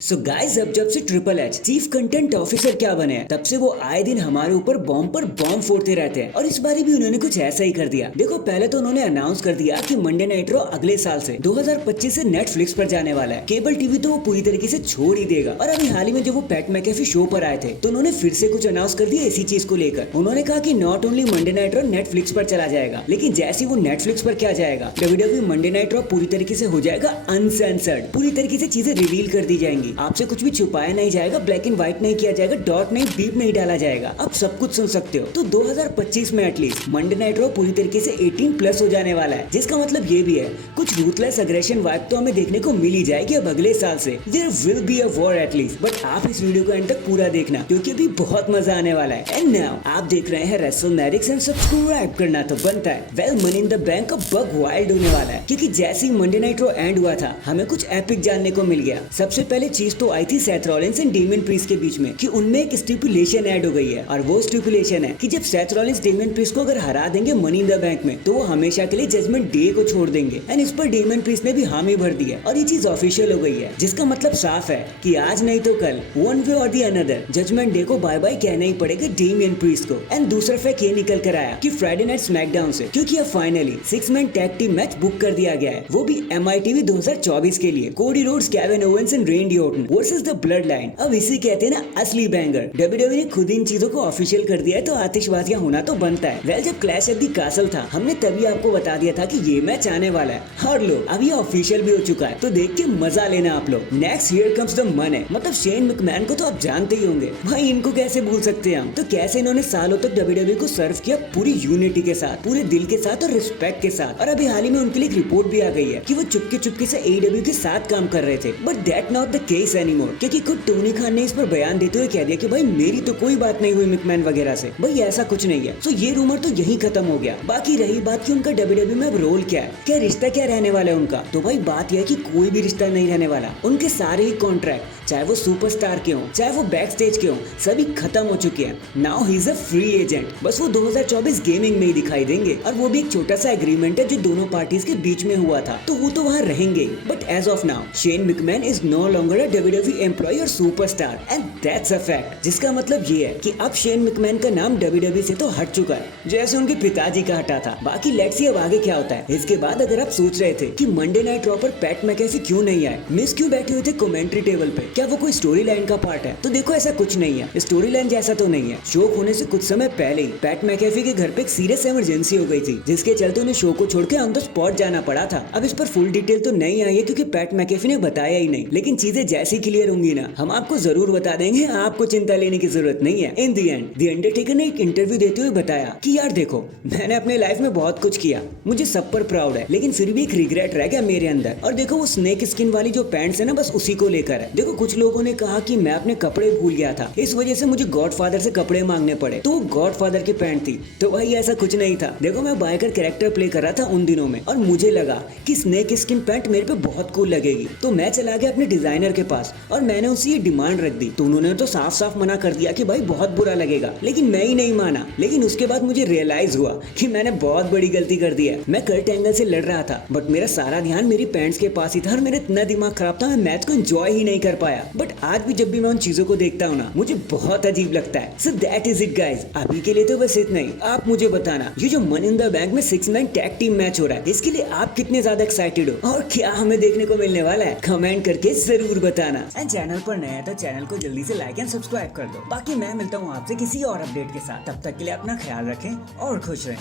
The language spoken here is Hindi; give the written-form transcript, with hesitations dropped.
सो गाइस, अब जब से triple H chief content officer क्या बने हैं, तब से वो आए दिन हमारे ऊपर बॉम्ब पर बॉम्ब फोड़ते रहते हैं। और इस बारी भी उन्होंने कुछ ऐसा ही कर दिया। देखो, पहले तो उन्होंने अनाउंस कर दिया कि मंडे नाइट रॉ अगले साल से 2025 से नेटफ्लिक्स पर जाने वाला है। केबल टीवी तो वो पूरी तरीके से छोड़ ही देगा। और अभी हाल ही में जब वो पैट मैकेफी शो पर आए थे, तो उन्होंने फिर से कुछ अनाउंस कर दिया इसी चीज को लेकर। उन्होंने कहा कि not only Monday night raw Netflix पर चला जाएगा, लेकिन जैसे वो नेटफ्लिक्स पर क्या जाएगा, डब्ल्यूडब्ल्यूई मंडे नाइट रॉ पूरी तरीके से हो जाएगा अनसेंसर्ड। पूरी तरीके से चीजें रिवील कर दी जाएंगी, आपसे कुछ भी छुपाया नहीं जाएगा, ब्लैक एंड व्हाइट नहीं किया जाएगा, डॉट नहीं, बीप नहीं डाला जाएगा। आप सब कुछ सुन सकते हो। तो 2025 में एटलीस्ट मंडे नाइट रॉ पूरी तरीके से 18+ हो जाने वाला है, जिसका मतलब ये भी है कुछ रूथलेस अग्रेशन वाइब तो हमें देखने को मिल ही जाएगी अब अगले साल से। There will be a war at least. But आप इस वीडियो को एंड तक पूरा देखना, क्योंकि अभी बहुत मजा आने वाला है। एंड नाउ आप देख रहे हैं रेसलमैनिक्स एंड सब्सक्राइब करना तो बनता है। Well, money in the bank का बग वाइल्ड होने वाला है, क्योंकि जैसे ही मंडे नाइट रॉ एंड हुआ था, हमें कुछ एपिक जानने को मिल गया। सबसे पहले चीज तो आई थी Seth Rollins and Damien priest के बीच में कि उनमें एक स्टिपुलेशन ऐड हो गई है। और वो स्टिपुलेशन है कि जब सेथ रॉलिंस डेमियन प्रीस्ट को अगर हरा देंगे मनी इन द बैंक में, तो वो हमेशा के लिए जजमेंट डे को छोड़ देंगे। एंड इस पर डेमियन प्रीस्ट ने भी हामी भर दी है और ये चीज ऑफिशियल हो गई है, जिसका मतलब साफ है कि आज नहीं तो कल वन वे और दी अनदर जजमेंट डे को बाय बाय कहना ही पड़ेगा डेमियन प्रीस्ट को। एंड दूसरा फैक्ट ये निकल कर आया कि फ्राइडे नाइट स्मैकडाउन से, क्योंकि अब finally 6 man tag team match book कर दिया गया है, वो भी MITV 2024 के लिए। Cody Rhodes, Kevin Owens and रेंडी Orton versus the blood line. अब इसी कहते हैं ना असली बैंगर। डब्ल्यूडब्ल्यूई ने खुद इन चीजों को ऑफिशियल कर दिया है, तो आतिशबाजियां होना तो बनता है। वेल, जब क्लैश एट दी कासल था, हमने तभी आपको बता दिया था कि ये मैच आने वाला है। और लो, अब ये ऑफिशियल भी हो चुका है, तो देख के मजा लेना आप लोग। Next here comes the money. मतलब शेन मैकमैन को तो आप जानते ही होंगे भाई, इनको कैसे भूल सकते हैं हम। तो कैसे इन्होंने सालों तक डब्ल्यूडब्ल्यूई को सर्व किया पूरी यूनिटी के साथ, पूरे दिल के साथ और रिस्पेक्ट के साथ। और अभी हाल ही में उनके लिए एक रिपोर्ट भी आ गई है कि वो चुपके चुपके से AEW के साथ काम कर रहे थे। But that not the case anymore, क्योंकि खुद टोनी खान ने इस पर बयान देते हुए कह दिया कि भाई मेरी तो कोई बात नहीं हुई मैकमैन वगैरह से, भाई ऐसा कुछ नहीं है। तो ये रूमर तो यही खत्म हो गया। बाकी रही बात कि उनका डब्ल्यूडब्ल्यूई में अब रोल क्या है, क्या रिश्ता क्या रहने वाला है उनका, तो भाई बात यह है कि कोई भी रिश्ता नहीं रहने वाला। उनके सारे ही कॉन्ट्रैक्ट, चाहे वो सुपरस्टार के हों, चाहे वो बैक स्टेज के हों, सभी खत्म हो चुके हैं। Now he is a free agent. बस वो 2024 गेमिंग में ही दिखाई देंगे, और वो भी एक छोटा सा एग्रीमेंट है जो दोनों पार्टीज के बीच में हुआ था, तो वो तो वहाँ रहेंगे। But as of now Shane McMahon is no longer a WWE employ और superstar, and that's a fact. जिसका मतलब ये है कि अब शेन मैकमैन का नाम डब्ल्यूडब्ल्यूई से तो हट चुका है, जैसे उनके पिताजी का हटा था। बाकी लेट्स सी अब आगे क्या होता है। इसके बाद अगर आप सोच रहे थे कि मंडे नाइट रॉ पर पैट मैकेफी क्यों नहीं आए, मिस क्यों बैठे हुए थे कमेंट्री टेबल पे, क्या वो कोई स्टोरी लाइन का पार्ट है, तो देखो ऐसा कुछ नहीं है। स्टोरी लाइन जैसा तो नहीं है। शो होने से कुछ समय पहले ही पैट मैकेफी के घर पे एक सीरियस इमरजेंसी हो गई थी, जिसके चलते उन्हें शो को छोड़ के ऑन द स्पॉट जाना पड़ा था। अब इस पर फुल डिटेल तो नहीं आई है, क्योंकि पैट मैकेफी ने बताया ही नहीं, लेकिन चीजें जैसी क्लियर होंगी ना, हम आपको जरूर बता देंगे। आपको चिंता लेने की जरूरत नहीं है। In the end the Undertaker ने एक इंटरव्यू देते हुए बताया कि यार देखो, मैंने अपने लाइफ में बहुत कुछ किया, मुझे सब पर प्राउड है, लेकिन फिर भी एक रिग्रेट रह गया मेरे अंदर। और देखो, वो स्नेक स्किन वाली जो पैंट्स है ना, बस उसी को लेकर है। देखो, कुछ लोगों ने कहा कि मैं अपने कपड़े भूल गया था, इस वजह से मुझे गॉडफादर से कपड़े मांगने पड़े, तो वो गॉडफादर की पैंट थी। तो भाई ऐसा कुछ नहीं था। देखो, मैं बाइकर कैरेक्टर प्ले कर रहा था उन दिनों में, और मुझे लगा कि स्नेक स्किन पैंट मेरे पे बहुत कूल लगेगी, तो मैं चला गया अपने डिजाइनर के पास और मैंने उससे ये डिमांड रख दी। तो उन्होंने तो साफ साफ मना कर दिया कि भाई बहुत बुरा लगेगा, लेकिन मैं ही नहीं माना। लेकिन उसके बाद मुझे रियलाइज हुआ कि मैंने बहुत बड़ी गलती कर दी है। मैं कर्ट एंगल से लड़ रहा था, बट मेरा सारा ध्यान मेरी पैंट्स के पास ही था, और मेरा इतना दिमाग खराब था, मैं मैच को एंजॉय ही नहीं कर पाया। बट आज भी जब भी मैं उन चीजों को देखता हूँ ना, मुझे बहुत अजीब लगता है। So that is it guys. अभी के लिए तो बस इतना ही। आप मुझे बताना, ये जो मनी इन द बैंक में 6 मैन टैग टीम मैच हो रहा है, इसके लिए आप कितने ज्यादा एक्साइटेड हो, और क्या हमें देखने को मिलने वाला है, कमेंट करके जरूर बताना। एंड चैनल पर नया है तो चैनल को जल्दी से लाइक एंड सब्सक्राइब कर दो। बाकी मैं मिलता हूँ आपसे किसी और अपडेट के साथ। तब तक के लिए अपना ख्याल रखें और खुश रहें।